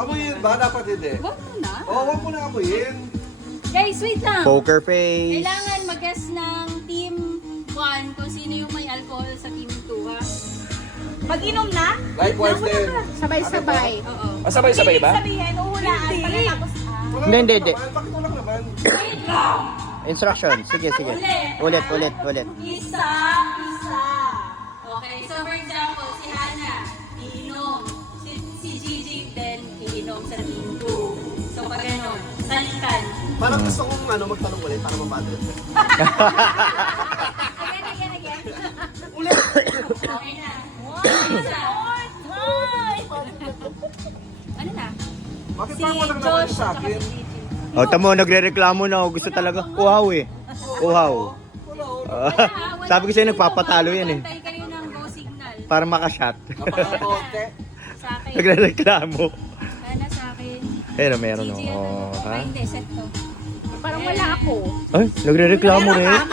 Amuyin ba? Dapat hindi. Wag mo na. Oo, wag mo na amuyin. Guys, wait lang. Poker face. Kailangan mag-guess ng team 1 kung sino yung may alcohol sa team 2, ha? Mag-inom na? Likewise din. Sabay-sabay. Oo. Sabay-sabay ba? Sabihin, uhulaan pagkatapos. Hindi. Bakit mo lang naman? Wait lang! Instruction. Sige. Ulit. Isa. Okay, so for example, si Hana, iinom. Si Gigi, then iinom sa team 2. So pag gano'n, salitan. Parang gusto kong magtanong ulit para mapadrip. Again. Ulit! Okay na. Isa. Ano na? Bakit Si parang walang naman Josh sa at saka akin? si Gigi. O, tamo, nagre-reklamo na. Gusto talaga. Uhaw eh. Uhaw. Sabi ko sa'yo, nagpapatalo yan eh. Antay kayo ng go signal. Para makashot. Napaka-konte. Sa akin. Nagre-reklamo. Sana sa akin. Pero meron Gigi, o. ano? Ha? Ay, hindi. Set to. Parang wala ako. Ay, nagre-reklamo rin. Ano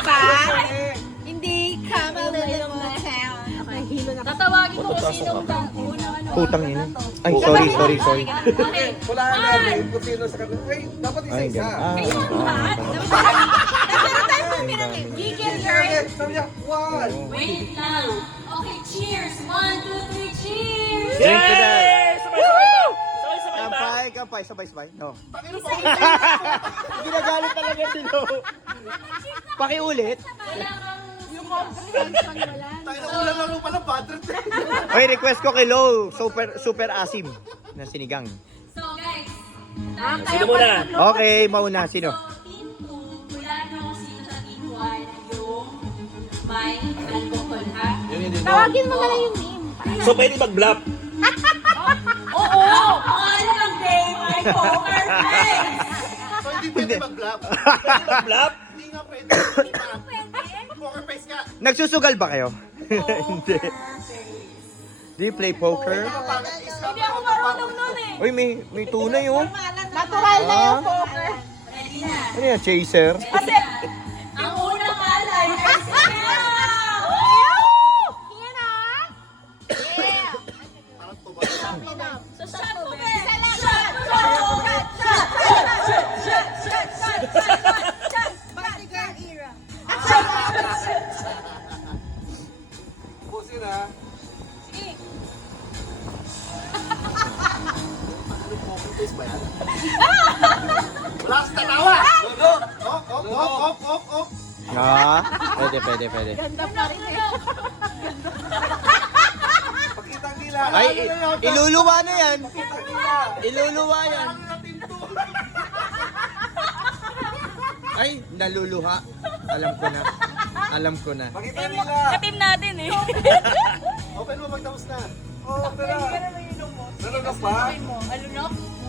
ba? Hindi ka malilong na town. Okay, hilo na. Tatawagin ko kung sino unang ano. Putang ina. Ay, sorry. Okay. Wala namin kung sino sa kanila. Ay, dapat Ay, isa-isa. Gigil girl. Sabi niya, one. Wait lang. Okay, cheers. 1, 2, 3, cheers! Drink to that. Sabay-sabay ba? Kampay. Sabay. No. Ginagalit talaga sino. Pakiulit. Wala kang... Tayo na ulang laro pa ng bad trip. Ay, request ko kay Lo. Super asim na sinigang. So guys, Sino muna? Okay, mauna. Sino? So, team 2, wala na kung sino sa team 1 yung may alcohol, ha? Tawagin mo na lang yung name. So pwede mag-bluff. Oo! Pangalan ng game ay poker face! So hindi pwede mag-bluff. Mag-bluff? Hindi nga pwede. Poker face ka. Nagsusugal ba kayo? Hindi. Do you play poker? Hindi ako marunong nun eh. Uy, may tunay oh. Natural na yung poker. Ready na. Ano yan, chaser? Ang unang alay ay si Mel! Yan ah. Yeah. So, shot mo, Mel! Bodyguard era. Busin ha. Poker face ba yan? Wala kang tatawa! Lodo! Op! Ah, pwede. Ganda pa rin eh. Pakita nila. Ay, iluluwa na yan. Pakita nila. Iluluwa yan. Ay, naluluha. Alam ko na. Pakita nila. Katim natin eh. Open mo magtapos na. Oo, tara. Meron ka pa?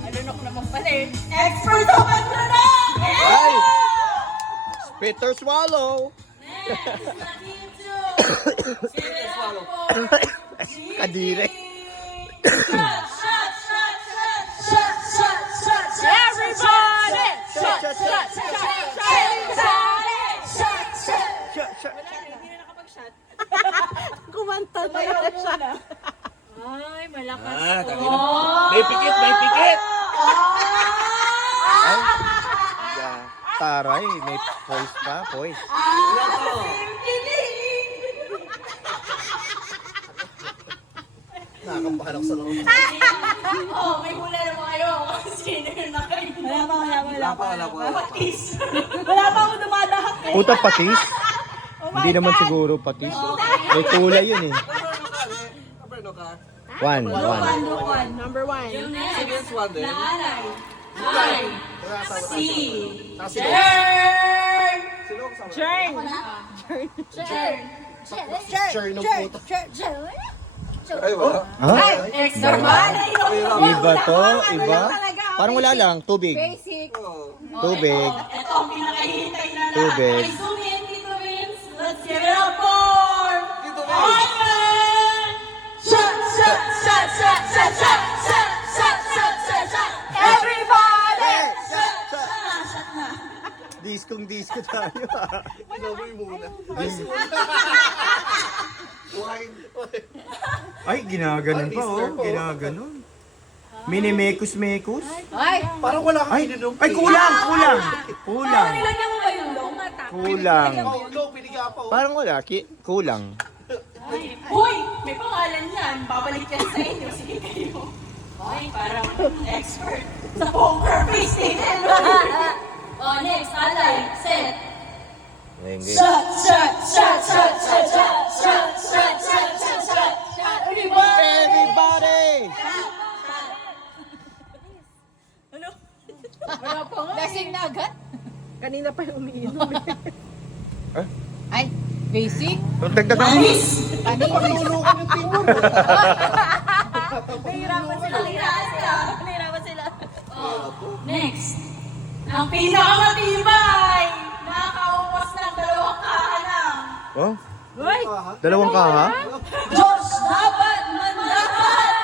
Alunok naman pala eh. Expert of alunok! Ay! Spit or swallow. Next, sa team 2. Sino po? Kadire. Shot! Everybody! Shot, shot, shot. Hindi na nakapag-shot. Kumanta na yun siya. Ay, malakas to. May pikit! Ay, taray, may voice pa, voice. Nakakabahan ako sa loob. Oh, may hula na ba kayo? Sino yung nakainom? Wala pa. Wala pa. Wala pa ako dumadahak eh. Puta patis? Hindi naman siguro patis. May kulay yun eh. Kaperno ka? One. Number 1. Yung next, Serious one din. naalay. Ay, si Turn! Sino ang kasama? Turn! Sure ng puto. Ay, wala. Ha? extra money. Iba to? Iba? Parang wala lang. Tubig. Basic. Oo. Tubig. Ito ang pinakahihintay na lang. Tubig. Ay, zoom in, Tito Vince. Let's give it up for... Dito ba? Ivan! Shot! Everybody! Diskong-disco tayo. Inamoy muna. Wine. Ay, ginaganon pa oh. Ginaganon. Mini mekus. Ay! Parang wala kang ininom. Ay, kulang. Nilagyan mo ba yung long? Kulang. Oh, no, piniga pa. Oh. Parang wala, kulang. Uy! May pangalan yan. Babalik yan sa inyo. Sige kayo. Ay, parang expert sa poker face natin. Oh, next. Alay. Set. Shot. Everybody! Lasing na agad? Kanina pa yung umiinom. Ay, basic. Dagdagan mo. Pakilulukan yung timur. Nahirapan sila. Oh, next. Ang pinakamatibay. Nakakaupas ng 2 kaalam. Oh? Dalawang kaha? Diyos dapat mandapat.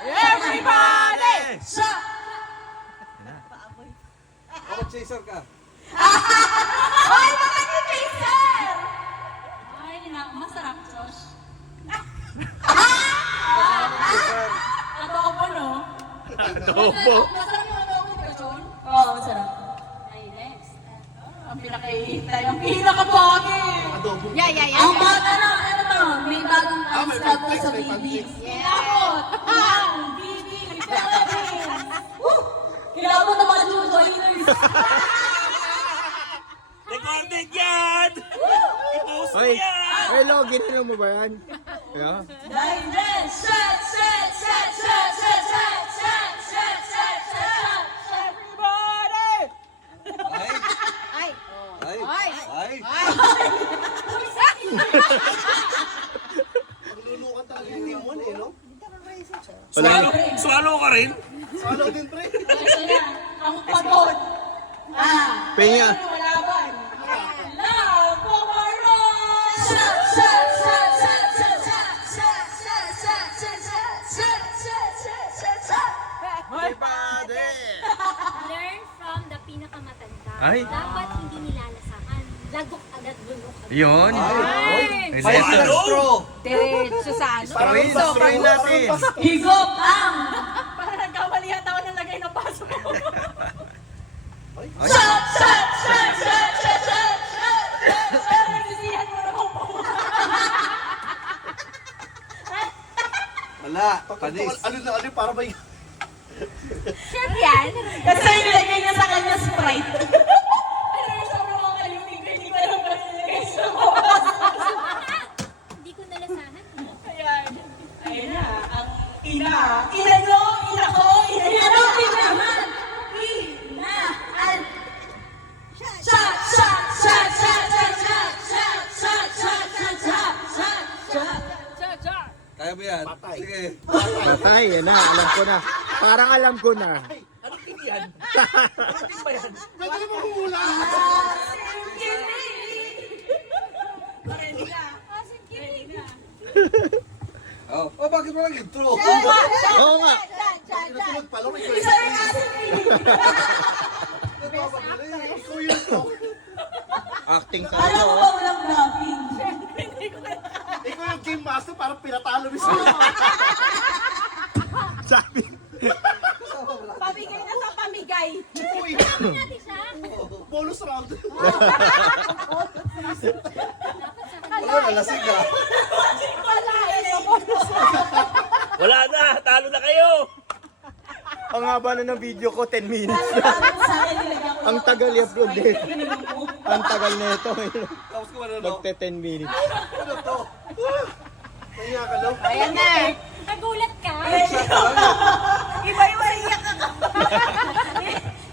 Everybody! Oh, chaser ka. Ay, bakit yung chaser? Ay, masarap, Josh. Adobo, no? Adobo. Masarap yung adobo, di ba, John? Oo, masarap. Ay, next. Ang pinakahihintay, ang pinakapogi. Adobo. Ang bata na, ano to? May bagong may ice pag-flex, sa may BB. pag-flex. Kilabot! Ang BB Philippines! Kilabot na mga judo hitters! Recorded yan! I-post mo Ay, yan! hello, ginano mo ba yan? Yeah. Dahil dyan, shot! Everybody! Ay. Ay! Maglulukan talaga yung timur eh, no? Swallow ka rin? Swallow din, pre. Ito na, ang pagod! Penga. Walaban! Love Pomaro! Learn from the pinakamatanda. Ay. Dapat hindi nilalasahan. Lagok agad, bulok agad. Yun. Ay, Ay, sila ano? straw. Diretso sa ano? Strain, strain natin. Higop ang! Para nagkamali yata ako ng lagay ng paso ko. Nagsisihan mo na ako. Wala. Panis. Ano, para ba yung... Sure yan. Kasi nilagay niya sa kanya Sprite. Ano yung sobrang mga kalimutin ko, hindi ko alam ba nilagay sa Hindi ko nalasahan. Ayan. Ayan na. Ang ina. Ina nyo, ina ko, ina nyo, inahan. Inahan. Kaya mo yan? Sige. Patay, yun na. Alam ko na. Parang alam ko na. Pwede mo humula. Ready na. Ready na. Oh, bakit mo lang intro? Oo nga. Natulog pala. May Isa yung asin Ikaw yun. Acting Alam tayo. mo ba walang vlogging? Ikaw yung game master, parang pinatalo mo siya. Sabi. Pamigay na sa pamigay. Uy, Natin siya. bonus round. Wala, nalasing ka. Wala na! Talo na kayo! Ang haba na ng video ko, 10 minutes. Sa akin nilagyan ko. Ang tagal i-upload din. Ang tagal na ito. Tapos ko ano, no? Magte 10 minutes. Ano to? Kaya ka, no? Ayan na. Nagulat ka. Iba-iba iyak ka.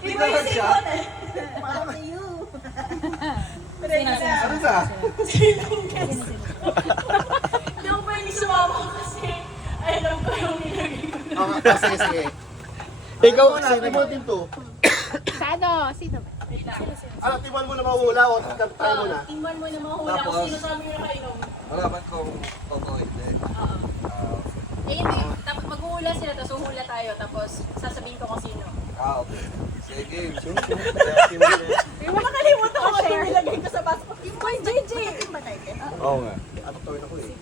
Iba yung sipon eh. Ano ka? Hindi ako pwede sumama kasi alam ko yung nilagay ko. Sige, sige. Ikaw, Wala, timo din to. Sa ano? Sino ba? Ano, timan mo na mahula o tayo mo na. Tingnan mo na mahula kung Tapos? sino sa amin yung nakainom. Wala, ba't kung hindi? Eh, hindi. Tapos maghuhula sila, tapos uhula tayo, tapos sasabihin ko kung sino. Okay. Sige. May makakalimutan ko kasi nilagay ko sa baso ko. Yung JJ! Oo nga. Ano to ako eh?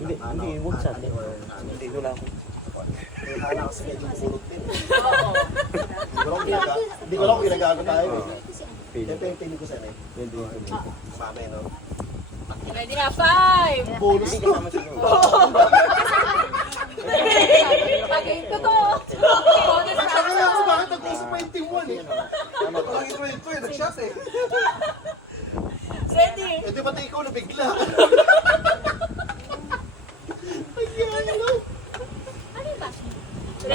Hindi, huwag sa atin. Hindi ko lang. Hana kasi medyo pulot din. Hindi ko lang kung ginagago tayo. Siyempre yung piling ko sana eh. Mami, no? Ready na, 5! Bonus ko. Pagay ko to! Sabi nga ako, bakit nag-usap pa yung team 1 eh? Ang ito ko eh, nag-shot eh. Ready? Eh di pati ikaw nabigla. Ay, gano'n.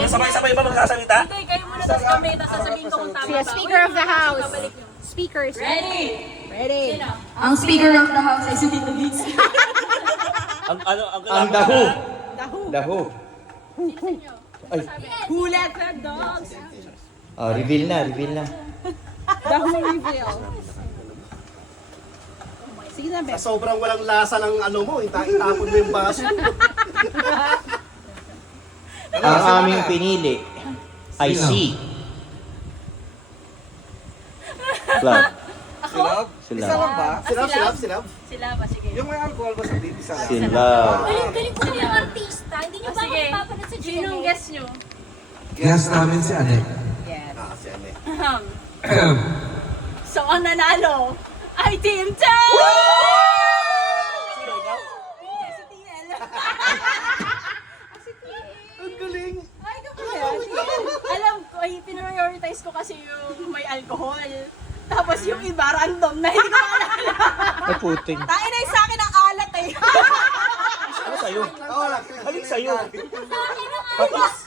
Sabay-sabay ba magsasalita? Hindi, kayo muna tapos kami, tapos sasabihin ko kung tama ba. Speaker of the house. Babalik nyo. Speakers. Ready? Ready. Sino? Ang speaker of the house ay si Tito Beats. Ang daho. Daho. Ay, Who let the dogs? reveal na. The whole reveal. Sige na, Beth. Sa sobrang walang lasa ng ano mo, itapon mo yung baso. Ang aming pinili ay si Club. Sila. Silab. Sila ba? Sige. Yung may alcohol ba sa dito? Sila. Galing ko yung artista. Hindi niyo ba ako Sige. napapanood sa Sinong GMA? guess nyo? Guess namin si Ane. Kasi ano eh. So, ang nanalo ay Team 10! Hindi, si TL. Ang galing. Ay, ikaw pala. Alam ko, pinorioritize ko kasi yung may alcohol. Tapos yung iba random na hindi ko maalala. Ay, puting. Tain na sa akin ang alat eh. Ano sa'yo? Oo lang. Halika sa'yo. Sa akin ang Tapos,